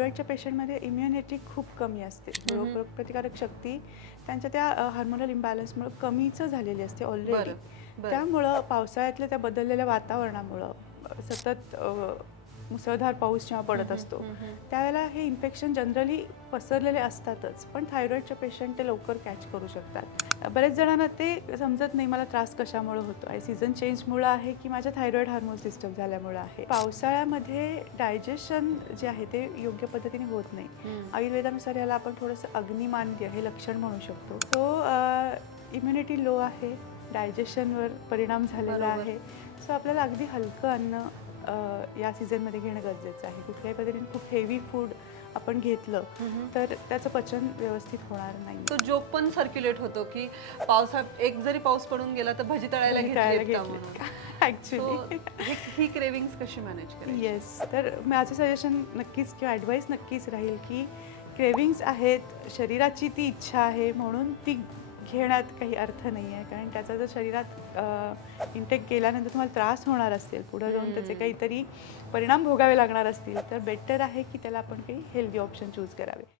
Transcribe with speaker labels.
Speaker 1: थायरॉईडच्या पेशंटमध्ये immunity खूप कमी असते. रोगप्रतिकारक शक्ती त्यांच्या त्या हार्मोनल इम्बॅलन्समुळे कमीच झालेली असते ऑलरेडी. त्यामुळं पावसाळ्यातल्या त्या बदललेल्या वातावरणामुळं सतत मुसळधार पाऊस जेव्हा पडत असतो. त्यावेळेला हे इन्फेक्शन जनरली पसरलेले असतातच पण थायरॉईडचे पेशंट ते लवकर कॅच करू शकतात बरेच जणांना ते समजत नाही मला त्रास कशामुळे होतो आहे सीझन चेंजमुळं आहे की माझ्या थायरॉईड हार्मोन सिस्टम झाल्यामुळं आहे पावसाळ्यामध्ये डायजेशन जे आहे ते योग्य पद्धतीने होत नाही. आयुर्वेदानुसार याला आपण थोडंसं अग्निमांद्य हे लक्षण म्हणू शकतो सो इम्युनिटी लो आहे डायजेशनवर परिणाम झालेला. आहे सो आपल्याला अगदी हलकं अन्न या सीझनमध्ये घेणं गरजेचं आहे. कुठल्याही पद्धतीने खूप हेवी फूड आपण घेतलं. तर त्याचं पचन व्यवस्थित होणार नाही
Speaker 2: तो जोक पण सर्क्युलेट होतो की पावसात एक जरी पाऊस पडून गेला तर भजी तळायला
Speaker 1: ऍक्च्युली
Speaker 2: ही- ही क्रेविंग्स कशी मॅनेज करायची?
Speaker 1: येस तर माझं सजेशन नक्कीच किंवा ॲडवाईस नक्कीच राहील की क्रेविंग्स आहेत शरीराची ती इच्छा आहे म्हणून ती घेण्यात काही अर्थ नाही आहे कारण त्याचा जर शरीरात इंटेक केल्यानंतर तुम्हाला त्रास होणार असेल पुढे जाऊन त्याचे. काहीतरी परिणाम भोगावे लागणार असतील तर बेटर आहे की त्याला आपण काही हेल्दी ऑप्शन चूज करावे